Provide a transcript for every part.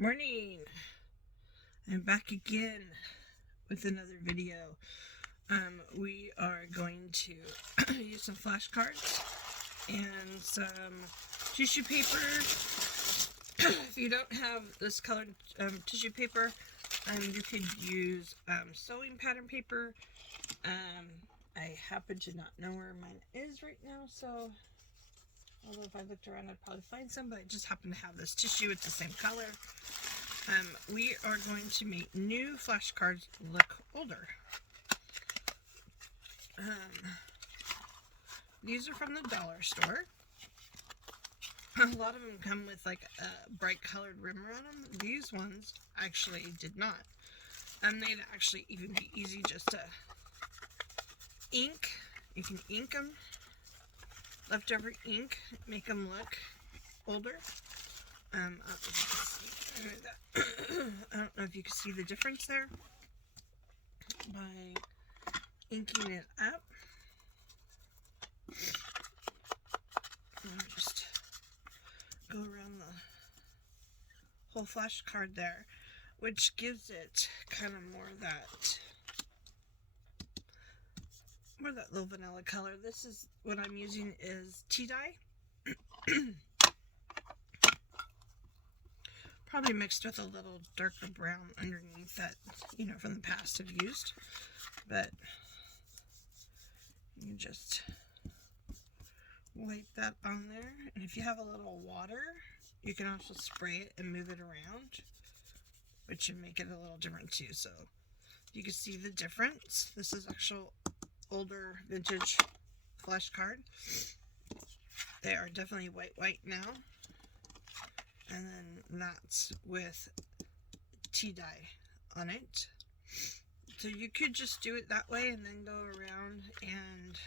Morning. I'm back again with another video. We are going to use some flashcards and some tissue paper. If you don't have this colored tissue paper, you could use sewing pattern paper. I happen to not know where mine is right now, so although if I looked around I'd probably find some, but I just happen to have this tissue. It's the same color. We are going to make new flashcards look older. These are from the dollar store. A lot of them come with like a bright colored rim around them. These ones actually did not. And they'd actually even be easy just to ink. You can ink them. Leftover ink, make them look older. I don't know if you can see the difference there by inking it up. Just go around the whole flashcard there, which gives it kind of more that little vanilla color. This is what I'm using is tea dye. Probably mixed with a little darker brown underneath that, from the past I've used. But you just wipe that on there. And if you have a little water, you can also spray it and move it around, which would make it a little different too. So you can see the difference. This is actual older vintage flashcard. They are definitely white now. And then that's with tea dye on it. So you could just do it that way and then go around and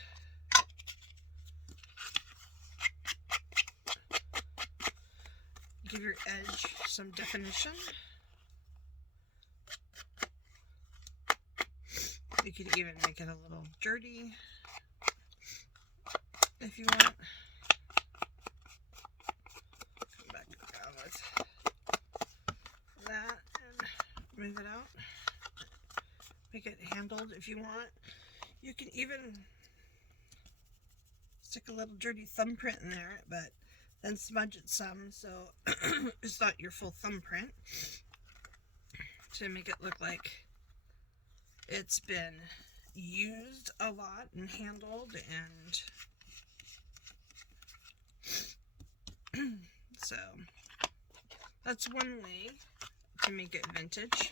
give your edge some definition. You could even make it a little dirty if you want. That and move it out. Make it handled if you want. You can even stick a little dirty thumbprint in there, but then smudge it some so it's not your full thumbprint, to make it look like it's been used a lot and handled. And so that's one way to make it vintage.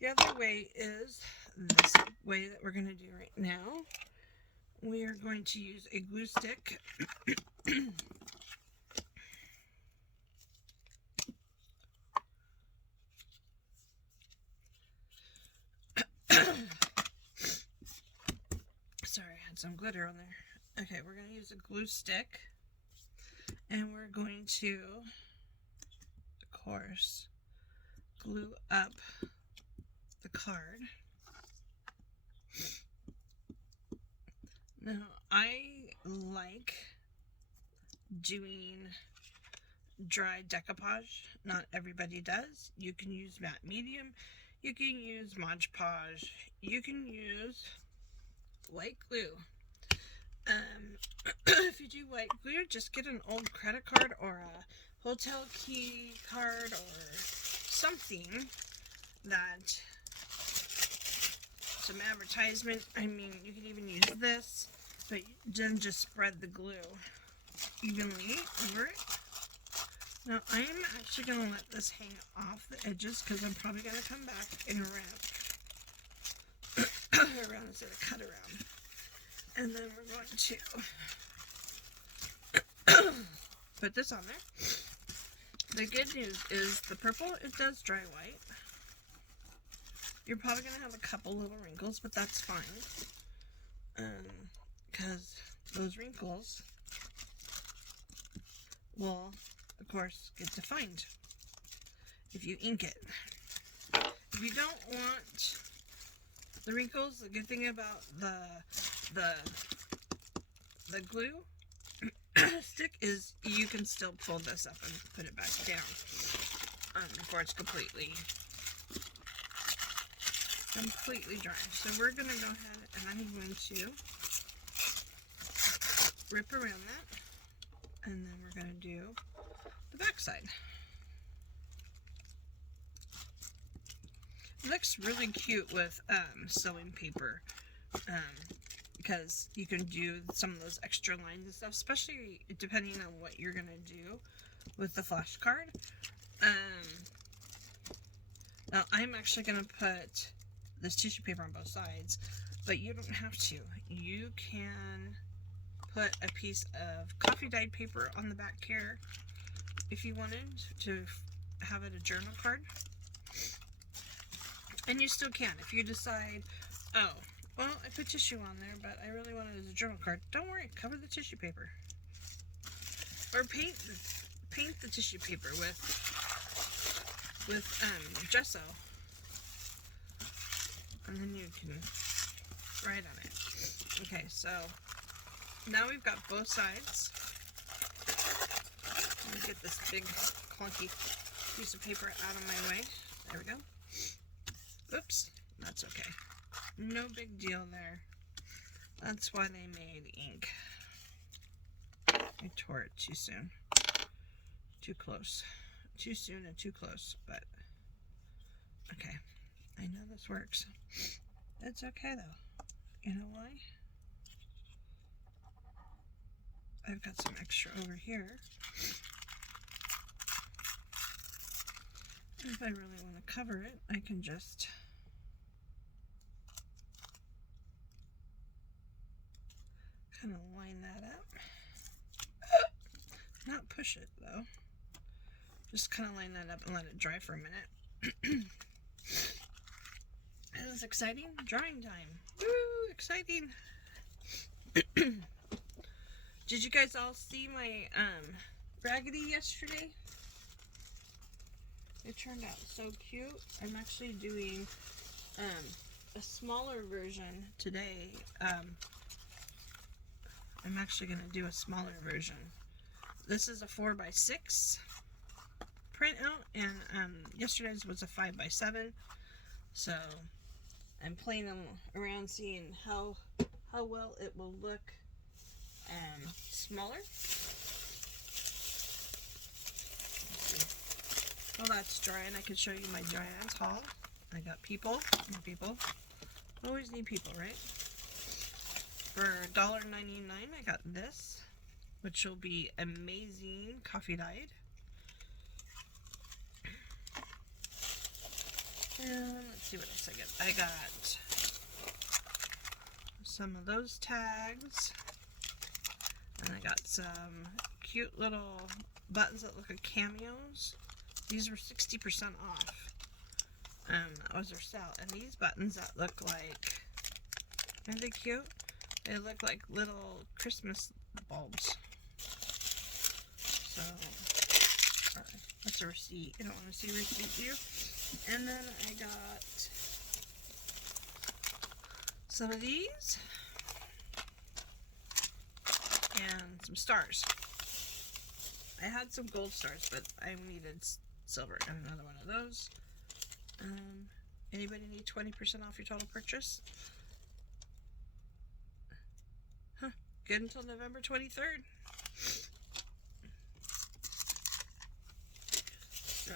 The other way is this way that we're going to do right now. We are going to use a glue stick. Sorry, I had some glitter on there. Okay, we're going to use a glue stick, and we're going to, of course, glue up the card. Now, I like doing dry decoupage. Not everybody does. You can use matte medium. You can use Mod Podge. You can use white glue. If you do white glue, just get an old credit card or a hotel key card or something that some advertisement. I mean, you can even use this, but then just spread the glue evenly over it. Now I'm actually going to let this hang off the edges because I'm probably going to come back and wrap around instead of cut around. And then we're going to put this on there. The good news is the purple, it does dry white. You're probably going to have a couple little wrinkles, but that's fine. Because those wrinkles will, of course, get defined if you ink it. If you don't want the wrinkles, the good thing about the glue stick is you can still pull this up and put it back down. before it's completely dry. So we're going to go ahead and I'm going to rip around that, and then we're going to do the back side. It looks really cute with sewing paper, because you can do some of those extra lines and stuff, especially depending on what you're going to do with the flashcard. Now I'm actually going to put this tissue paper on both sides, but you don't have to. You can put a piece of coffee dyed paper on the back here if you wanted to have it a journal card. And you still can if you decide, oh, well, I put tissue on there, but I really want it as a journal card. Don't worry, cover the tissue paper. Or paint the tissue paper with gesso. And then you can write on it. Okay, so now we've got both sides. Let me get this big clunky piece of paper out of my way. There we go. Oops, that's okay. No big deal there. That's why they made ink. I tore it too soon. Too close. Too soon and too close, but okay. I know this works. It's okay though. You know why? I've got some extra over here. If I really want to cover it, I can just kind of line that up. Not push it though. Just kind of line that up and let it dry for a minute. This is exciting. Drawing time. Woo! Exciting. Did you guys all see my raggedy yesterday? It turned out so cute. I'm actually doing a smaller version today. I'm actually going to do a smaller version. This is a 4x6 printout, and yesterday's was a 5x7. So I'm playing them around, seeing how well it will look smaller. Well, that's drying. I can show you my Joann's haul. I got people. Always need people, right? For $1.99, I got this, which will be amazing coffee dyed. And let's see what else I get. I got some of those tags, and I got some cute little buttons that look like cameos. These were 60% off. That was their sale. And these buttons that look like, aren't they cute? They look like little Christmas bulbs. So, alright, that's a receipt. You don't want to see a receipt, do you? And then I got some of these and some stars. I had some gold stars, but I needed silver and another one of those. Anybody need 20% off your total purchase? Huh, good until November 23rd. So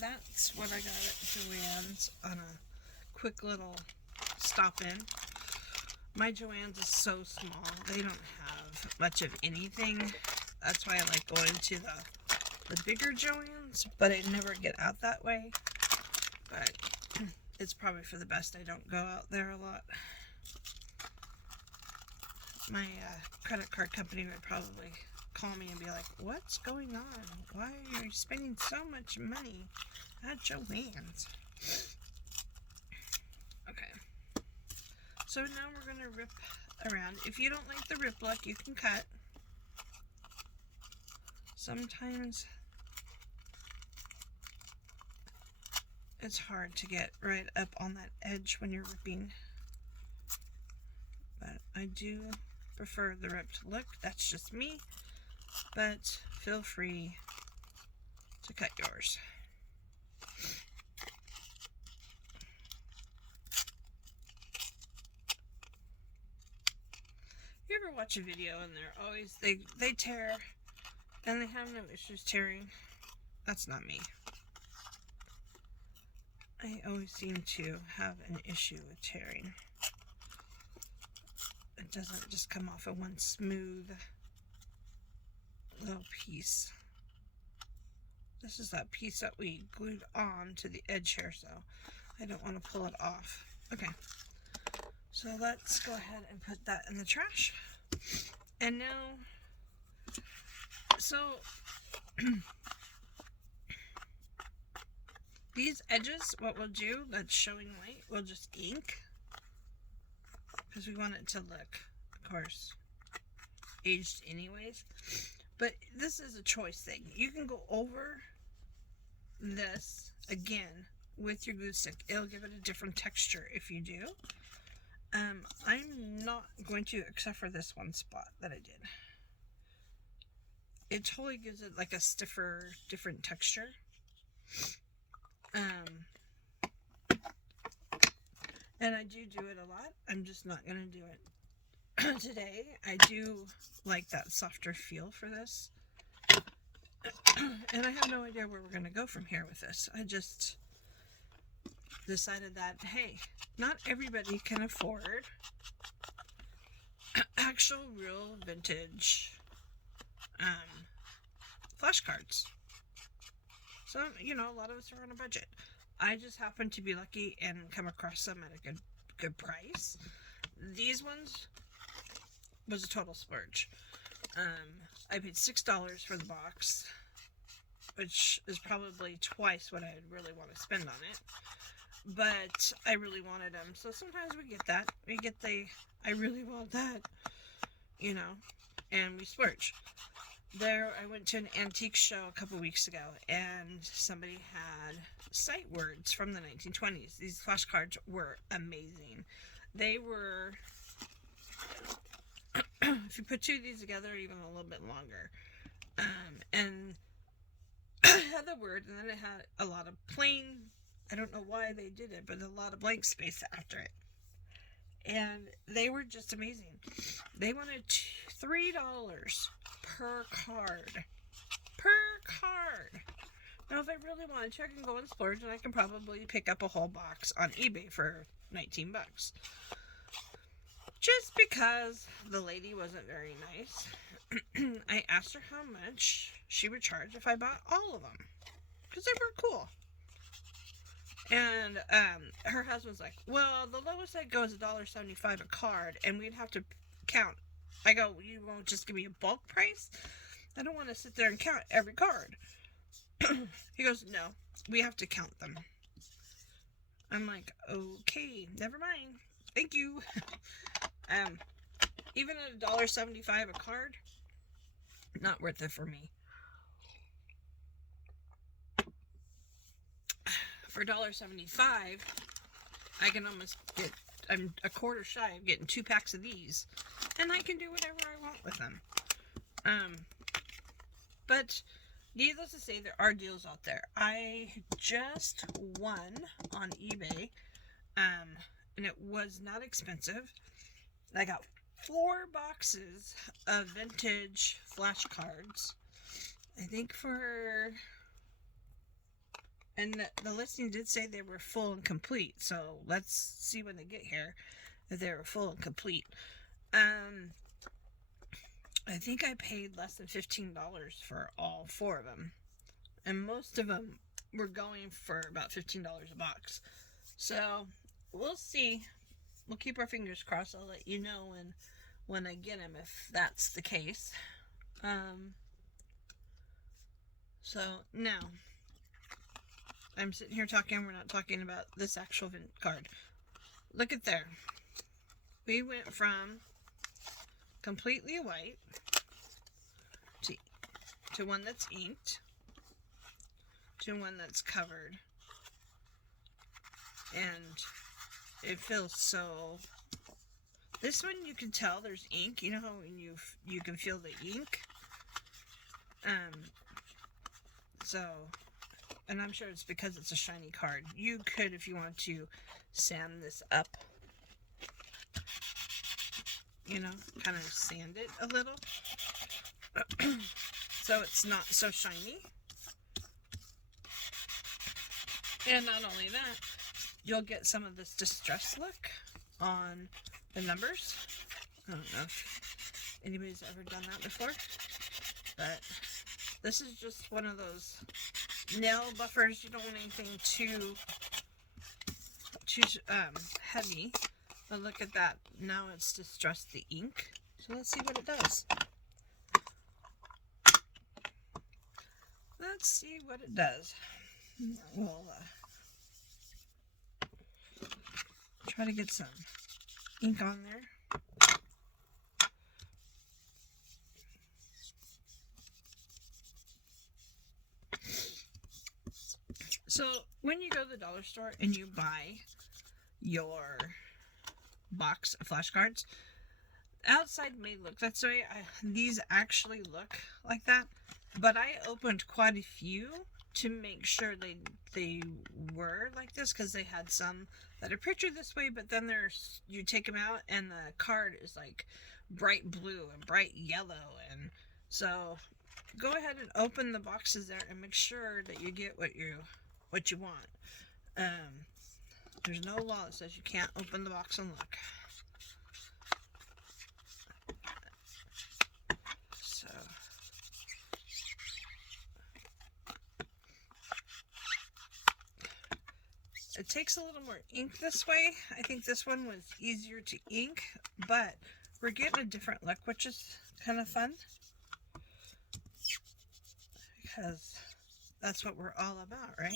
that's what I got at Joann's on a quick little stop in. My Joann's is so small. They don't have much of anything. That's why I like going to the bigger Joann's, but I never get out that way. But it's probably for the best I don't go out there a lot. My credit card company would probably call me and be like, what's going on? Why are you spending so much money at Joann's? Okay. So now we're going to rip around. If you don't like the rip look, you can cut. Sometimes it's hard to get right up on that edge when you're ripping. But I do prefer the ripped look. That's just me. But feel free to cut yours. You ever watch a video and they're always, they tear and they have no issues tearing? That's not me. I always seem to have an issue with tearing. It doesn't just come off in one smooth little piece. This is that piece that we glued on to the edge here, so I don't want to pull it off. Okay, so let's go ahead and put that in the trash. And now, so these edges, what we'll do that's showing white, we'll just ink, because we want it to look, of course, aged anyways. But this is a choice thing. You can go over this again with your glue stick. It'll give it a different texture if you do. I'm not going to, except for this one spot that I did. It totally gives it like a stiffer, different texture. And I do it a lot. I'm just not going to do it today. I do like that softer feel for this. And I have no idea where we're going to go from here with this. I just decided that, hey, not everybody can afford actual real vintage flashcards. So, you know, a lot of us are on a budget. I just happen to be lucky and come across them at a good price. These ones was a total splurge. I paid $6 for the box, which is probably twice what I really want to spend on it. But I really wanted them, so sometimes we get that. We get the, I really want that, you know, and we splurge. There, I went to an antique show a couple weeks ago, and somebody had sight words from the 1920s. These flashcards were amazing. They were, if you put two of these together, even a little bit longer. And it had the word, and then it had a lot of plain, I don't know why they did it, but a lot of blank space after it. And they were just amazing. They wanted $3 per card. Per card. Now, if I really wanted to, I can go and splurge, and I can probably pick up a whole box on eBay for 19 bucks. Just because the lady wasn't very nice, I asked her how much she would charge if I bought all of them, because they were cool. And her husband's like, well, the lowest I'd go is $1.75 a card, and we'd have to count. I go, you won't just give me a bulk price? I don't want to sit there and count every card. He goes, no, we have to count them. I'm like, okay, never mind. Thank you. Even at $1.75 a card, not worth it for me. For $1.75, I can almost get, I'm a quarter shy of getting 2 packs of these, and I can do whatever I want with them. But needless to say, there are deals out there. I just won on eBay, and it was not expensive. I got 4 boxes of vintage flashcards. I think for, and the listing did say they were full and complete. So let's see when they get here if they were full and complete. I think I paid less than $15 for all 4 of them, and most of them were going for about $15 a box. So we'll see. We'll keep our fingers crossed. I'll let you know when I get them if that's the case. So now I'm sitting here talking. We're not talking about this actual card. Look at there. We went from completely white to one that's inked to one that's covered, and it feels so. This one you can tell there's ink. You know how when you can feel the ink. So, and I'm sure it's because it's a shiny card. You could, if you want to, sand this up. You know, kind of sand it a little. So it's not so shiny. And not only that, you'll get some of this distress look on the numbers. I don't know if anybody's ever done that before, but this is just one of those nail buffers. You don't want anything too heavy. But look at that. Now it's distressed the ink. So let's see what it does. Let's see what it does. We'll try to get some ink on there. So when you go to the dollar store and you buy your box of flashcards, outside may look that way. These actually look like that, but I opened quite a few to make sure they were like this, because they had some that are pictured this way, but then there's, you take them out and the card is like bright blue and bright yellow, and so go ahead and open the boxes there and make sure that you get what you want. There's no law that says you can't open the box and look. So it takes a little more ink this way. I think this one was easier to ink, but we're getting a different look, which is kind of fun, because that's what we're all about, right?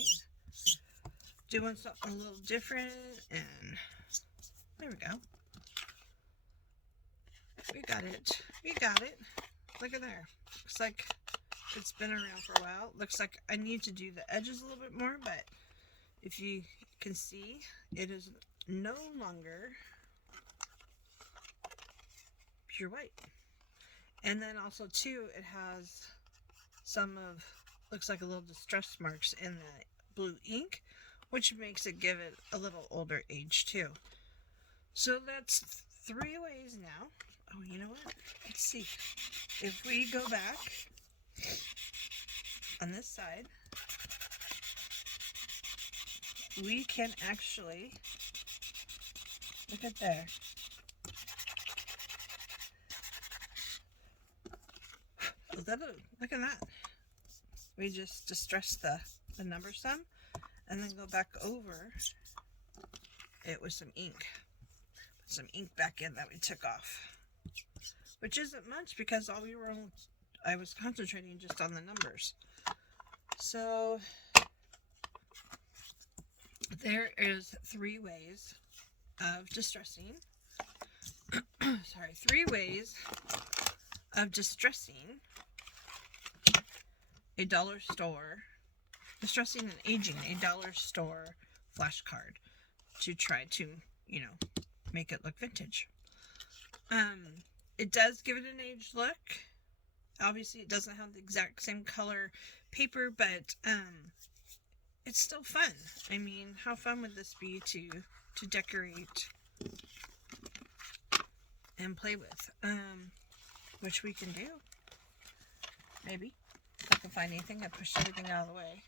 Doing something a little different, and there we go. We got it. We got it. Look at there. Looks like it's been around for a while. Looks like I need to do the edges a little bit more, but if you can see, it is no longer pure white. And then also too, it has some of, looks like a little distress marks in the blue ink, which makes it give it a little older age too. So that's 3 ways now. Oh, you know what? Let's see. If we go back on this side, we can actually, look at there. Look at that. We just distress the numbers some, and then go back over it with some ink. Put some ink back in that we took off, which isn't much because I was concentrating just on the numbers. So there is 3 ways of distressing. Sorry, 3 ways of distressing a dollar store, distressing and aging a dollar store flashcard to try to, you know, make it look vintage. It does give it an aged look. Obviously, it doesn't have the exact same color paper, but it's still fun. I mean, how fun would this be to decorate and play with? Which we can do. Maybe. If I can find anything, I pushed everything out of the way.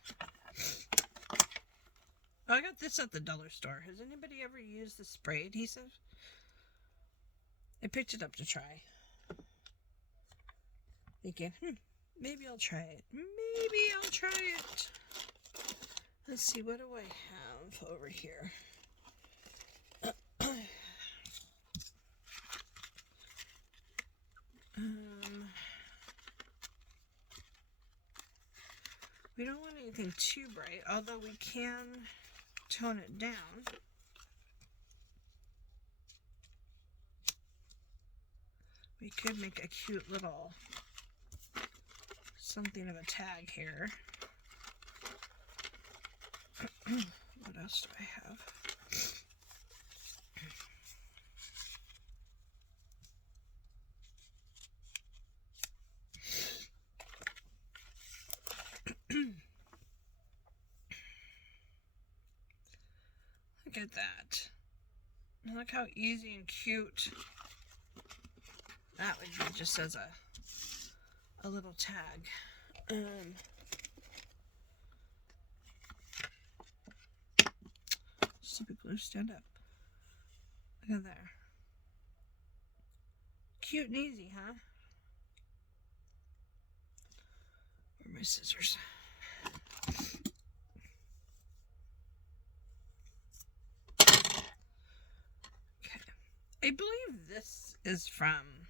Oh, I got this at the dollar store. Has anybody ever used the spray adhesive? I picked it up to try. Thinking, maybe I'll try it. Maybe I'll try it. Let's see, what do I have over here? We don't want anything too bright, although we can tone it down. We could make a cute little something of a tag here. What else do I have? Look at that. And look how easy and cute. That would be just as a little tag. Stupid glue, stand up. Look at there. Cute and easy, huh? Where are my scissors? Okay. I believe this is from,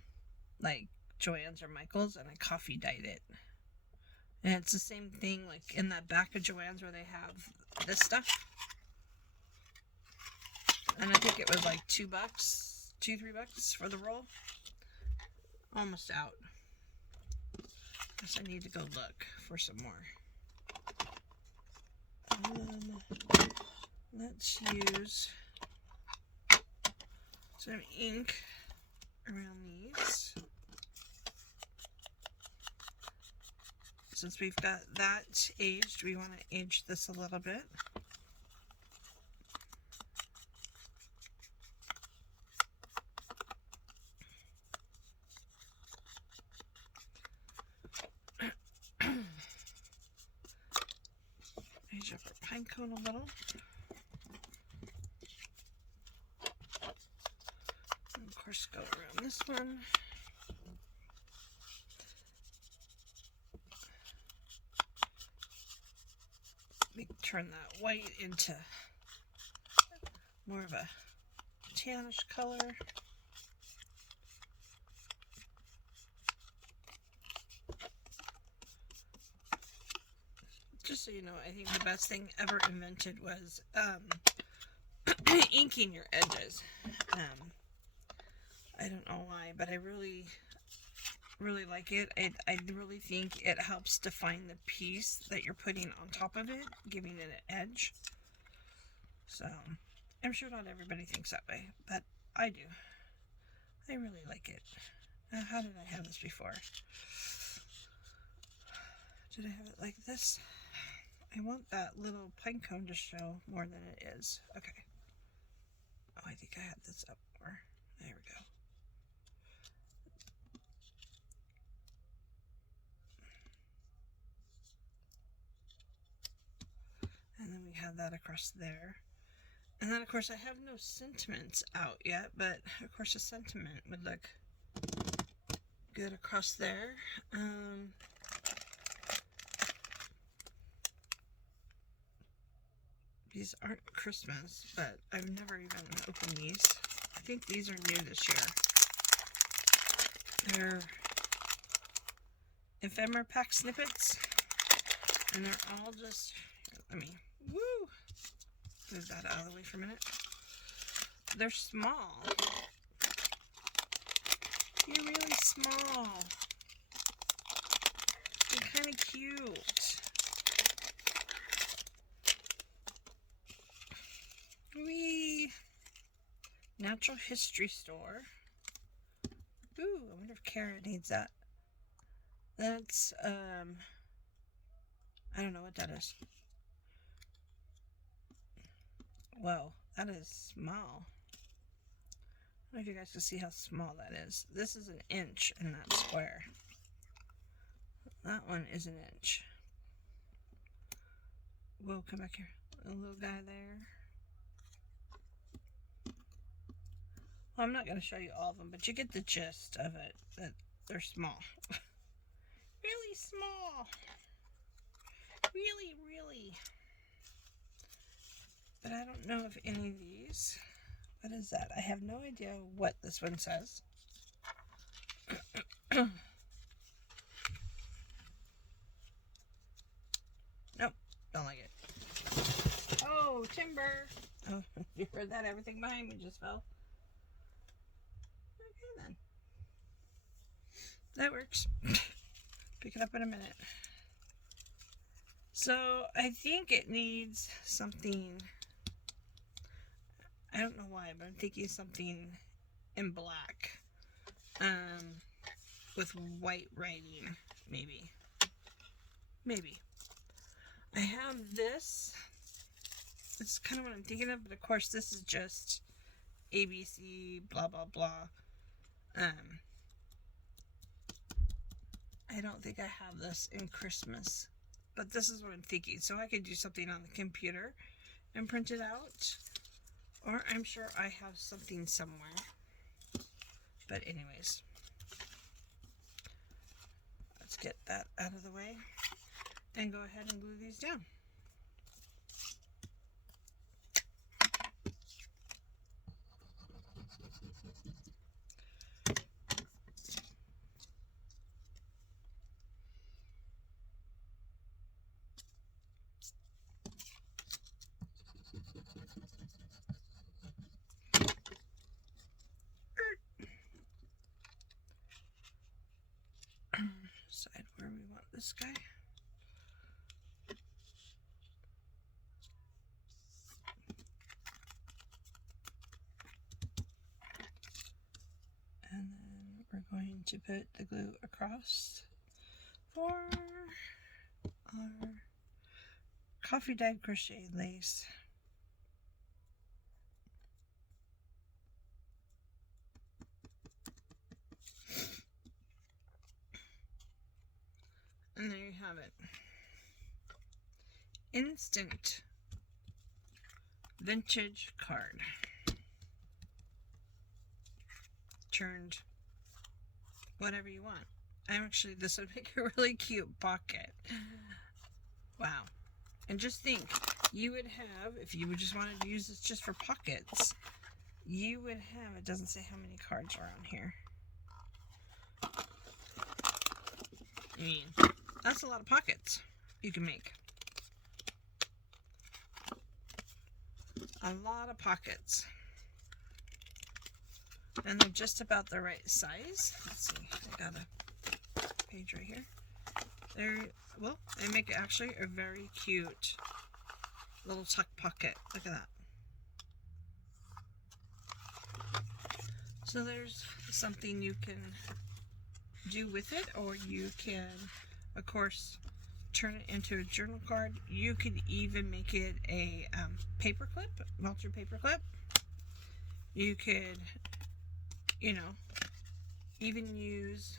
like, Joann's or Michael's, and I coffee dyed it. And it's the same thing, like, in that back of Joann's where they have this stuff. And I think it was like $2, $3 for the roll. Almost out. Guess I need to go look for some more. Let's use some ink around these. Since we've got that aged, we want to age this a little bit. Age up our pine cone a little. And of course, go around this one. Turn that white into more of a tannish color. Just so you know, I think the best thing ever invented was inking your edges. I don't know why, but I really like it. I really think it helps define the piece that you're putting on top of it, giving it an edge. So, I'm sure not everybody thinks that way, but I do. I really like it. Now, how did I have this before? Did I have it like this? I want that little pine cone to show more than it is. Okay. Oh, I think I had this up more. There we go. And then we have that across there. And then, of course, I have no sentiments out yet, but, of course, a sentiment would look good across there. These aren't Christmas, but I've never even opened these. I think these are new this year. They're ephemera pack snippets, and they're all just, let me, woo, move that out of the way for a minute. They're small. They're really small. They're kind of cute. Wee! Natural History Store. Ooh, I wonder if Kara needs that. That's, I don't know what that is. Whoa, that is small. I don't know if you guys can see how small that is. This is an inch in that square. That one is an inch. Whoa, come back here. A little guy there. Well, I'm not going to show you all of them, but you get the gist of it, that they're small. Really small. Really, really. But I don't know if any of these... What is that? I have no idea what this one says. Nope, don't like it. Oh, timber. Oh, you heard that? Everything behind me just fell. Okay, then. That works. Pick it up in a minute. So, I think it needs something... I don't know why, but I'm thinking something in black. With white writing, maybe. Maybe. I have this. It's kind of what I'm thinking of, but of course this is just ABC, blah, blah, blah. I don't think I have this in Christmas, but this is what I'm thinking. So I could do something on the computer and print it out, or I'm sure I have something somewhere. But anyways, let's get that out of the way and go ahead and glue these down. Decide where we want this guy. And then we're going to put the glue across for our coffee dyed crochet lace. And there you have it. Instant vintage card. Turned whatever you want. This would make a really cute pocket. Wow. And just think, you would have, if you just wanted to use this just for pockets, you would have, it doesn't say how many cards are on here. I mean, that's a lot of pockets you can make. A lot of pockets. And they're just about the right size. Let's see, I got a page right here. They make actually a very cute little tuck pocket. Look at that. So there's something you can do with it, or you can, of course, turn it into a journal card. You could even make it a paper clip, melted paper clip. You could, even use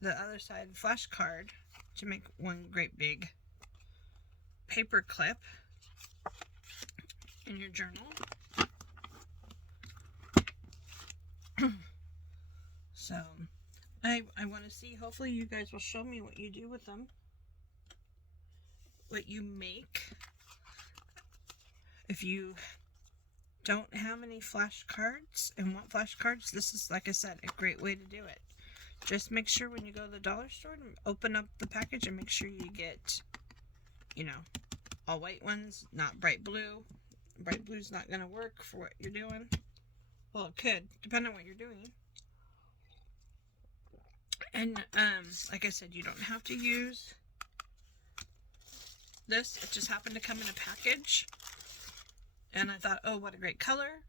the other side flash card to make one great big paper clip in your journal. So I want to see, hopefully you guys will show me what you do with them, what you make. If you don't have any flashcards and want flashcards, this is, like I said, a great way to do it. Just make sure when you go to the dollar store to open up the package and make sure you get, all white ones, not bright blue. Bright blue's not going to work for what you're doing. Well, it could, depending on what you're doing. And, like I said, you don't have to use this. It just happened to come in a package. And I thought, oh, what a great color.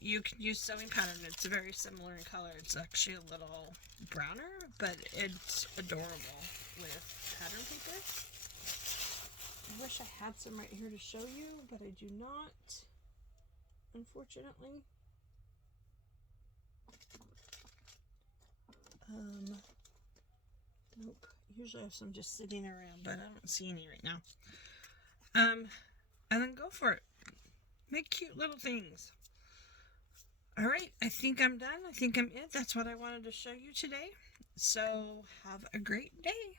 You can use sewing pattern. It's very similar in color. It's actually a little browner, but it's adorable with pattern paper. I wish I had some right here to show you, but I do not, unfortunately. Nope. Usually I have some just sitting around, but I don't see any right now. And then go for it. Make cute little things. Alright, I think I'm done. I think I'm it. That's what I wanted to show you today. So, have a great day.